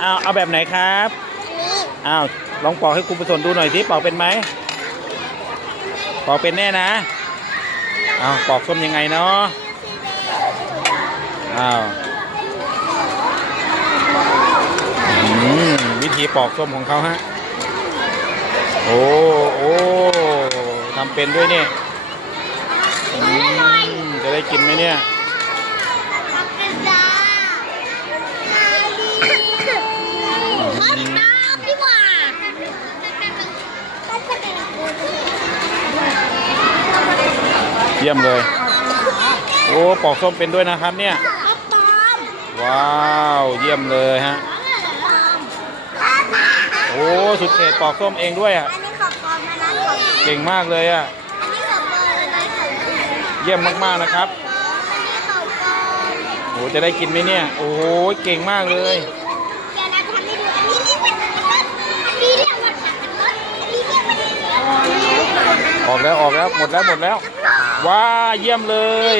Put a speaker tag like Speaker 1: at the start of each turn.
Speaker 1: เอาเอาแบบไหนครับอ้าวลองปอกให้ครูประสนดูหน่อยสิปอกเป็นไหมปอกเป็นแน่นะอ้าวปอกส้มยังไงเนาะอ้าวอืมวิธีปอกส้มของเขาฮะโอ้โอ้ทำเป็นด้วยเนี่ยอืมจะได้กินไหมเนี่ย
Speaker 2: เป็นดาเขาน้ำดีกว่า
Speaker 1: เยี่ยมเลย โอ้ปอกส้มเป็นด้วยนะครับเนี่ย ว้าวเยี่ยมเลยฮะ โอ้สุดเขตปอกส้มเองด้วยอะ
Speaker 2: อันนี้ของปลอมนะนของ
Speaker 1: เก่งมากเลยอะ
Speaker 2: อันนี้ของปลอมนะของ
Speaker 1: เยี่ยมมากๆนะครับ
Speaker 2: อันนี้ของปอม
Speaker 1: โอ้จะได้กินไหมเนี่ย โอ้เก่งมากเลย
Speaker 2: เดี๋ยวนะทำให้ดูอันนี้ที่เป็นอันนี้เรียกว่าสับปะรดอันนี้เรียกว่า
Speaker 1: ออกแล้วออกแล้วหมดแล้วหมดแล้ว ว้าเยี่ยมเลย